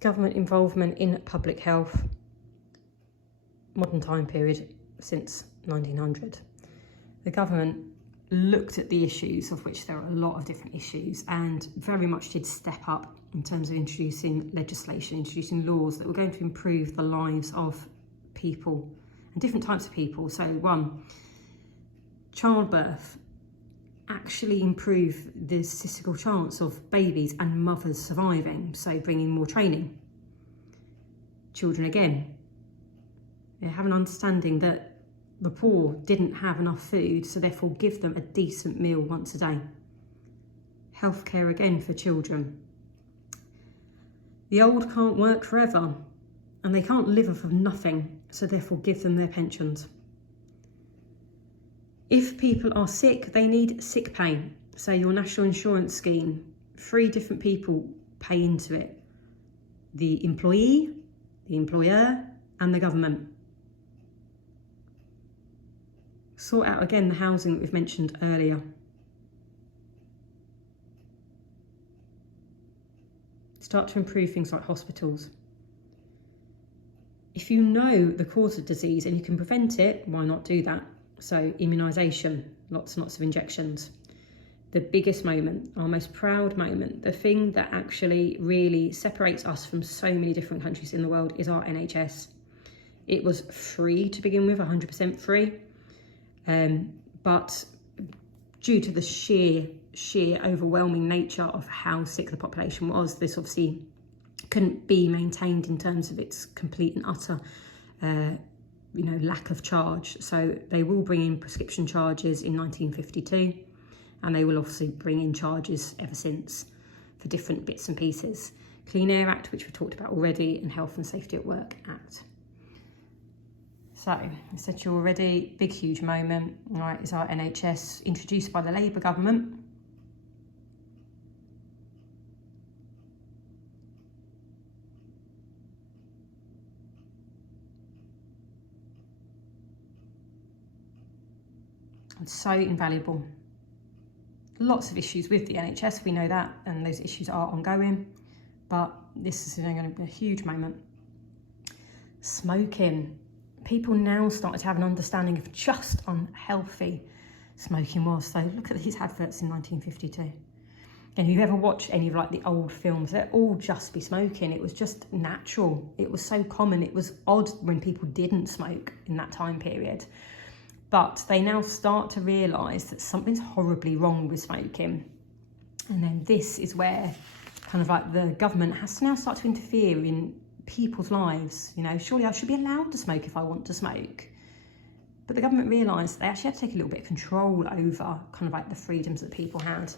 Government involvement in public health, modern time period since 1900. The government looked at the issues, of which there are a lot of different issues, and very much did step up in terms of introducing legislation, introducing laws that were going to improve the lives of people and different types of people. So one, childbirth, actually improve the statistical chance of babies and mothers surviving, so bringing more training. Children again, they have an understanding that the poor didn't have enough food, so therefore give them a decent meal once a day. Healthcare again for children. The old can't work forever and they can't live off of nothing, so therefore give them their pensions. If people are sick, they need sick pay. So your national insurance scheme, 3 different people pay into it. The employee, the employer, and the government. Sort out again the housing that we've mentioned earlier. Start to improve things like hospitals. If you know the cause of disease and you can prevent it, why not do that? So immunisation, lots and lots of injections. The biggest moment, our most proud moment, the thing that actually really separates us from so many different countries in the world is our NHS. It was free to begin with, 100% free. But due to the sheer overwhelming nature of how sick the population was, this obviously couldn't be maintained in terms of its complete and utter lack of charge. So they will bring in prescription charges in 1952, and they will obviously bring in charges ever since for different bits and pieces. Clean Air Act, which we've talked about already, and Health and Safety at Work Act. So, I said to you already, big, huge moment, right, is our NHS, introduced by the Labour government. It's so invaluable. Lots of issues with the NHS, we know that, and those issues are ongoing, but this is going to be a huge moment. Smoking. People now started to have an understanding of just unhealthy smoking was. So look at these adverts in 1952. And if you ever watch any of like the old films, they'll all just be smoking. It was just natural. It was so common. It was odd when people didn't smoke in that time period. But they now start to realise that something's horribly wrong with smoking. And then this is where kind of like the government has to now start to interfere in people's lives. You know, surely I should be allowed to smoke if I want to smoke. But the government realised they actually had to take a little bit of control over kind of like the freedoms that people had,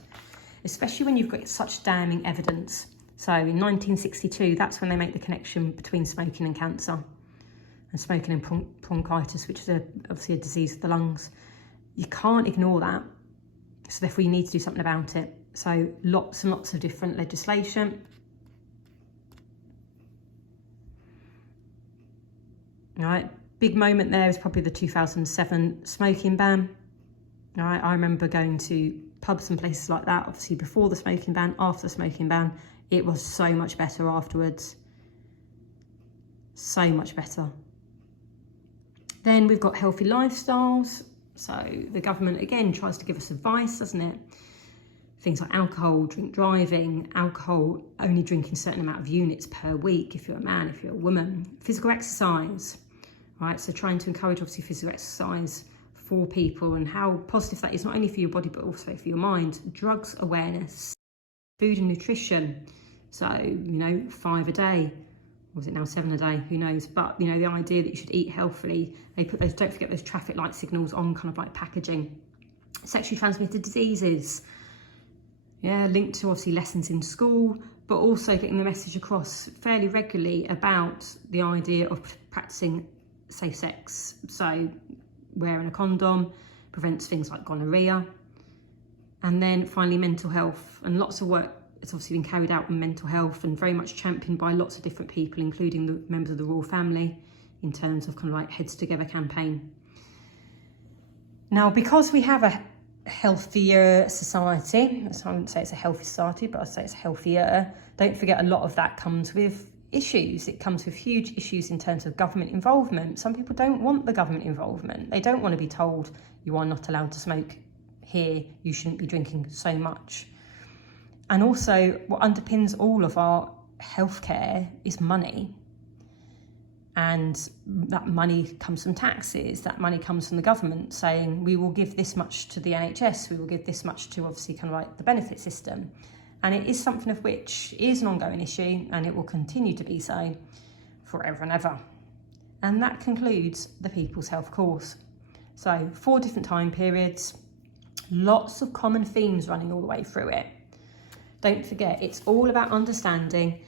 especially when you've got such damning evidence. So in 1962, that's when they make the connection between smoking and cancer, and smoking and bronchitis, which is obviously a disease of the lungs. You can't ignore that. So therefore you need to do something about it. So lots and lots of different legislation. All right, big moment there is probably the 2007 smoking ban. All right, I remember going to pubs and places like that, obviously before the smoking ban, after the smoking ban. It was so much better afterwards. So much better. Then we've got healthy lifestyles. So the government, again, tries to give us advice, doesn't it? Things like alcohol, drink driving, alcohol, only drinking a certain amount of units per week if you're a man, if you're a woman. Physical exercise, right? So trying to encourage, obviously, physical exercise for people and how positive that is, not only for your body, but also for your mind. Drugs awareness, food and nutrition. So, 5 a day. Or is it now 7 a day? Who knows? But, the idea that you should eat healthily. They put those, don't forget those traffic light signals on kind of like packaging. Sexually transmitted diseases. Yeah, linked to obviously lessons in school, but also getting the message across fairly regularly about the idea of practicing safe sex. So wearing a condom prevents things like gonorrhea. And then finally, mental health, and lots of work has obviously been carried out on mental health and very much championed by lots of different people, including the members of the royal family, in terms of kind of like Heads Together campaign. Now, because we have a healthier society, so I wouldn't say it's a healthy society, but I'd say it's healthier. Don't forget, a lot of that comes with issues. It comes with huge issues in terms of government involvement. Some people don't want the government involvement. They don't want to be told you are not allowed to smoke here, you shouldn't be drinking so much. And also what underpins all of our healthcare is money. And that money comes from taxes, that money comes from the government saying we will give this much to the NHS, we will give this much to obviously kind of like the benefit system. And it is something of which is an ongoing issue, and it will continue to be so forever and ever. And that concludes the People's Health course. So 4 different time periods, lots of common themes running all the way through it. Don't forget, it's all about understanding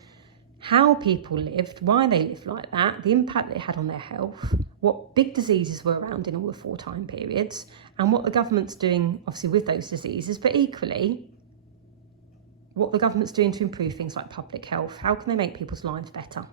how people lived, why they lived like that, the impact that it had on their health, what big diseases were around in all the 4 time periods, and what the government's doing, obviously, with those diseases, but equally, what the government's doing to improve things like public health. How can they make people's lives better?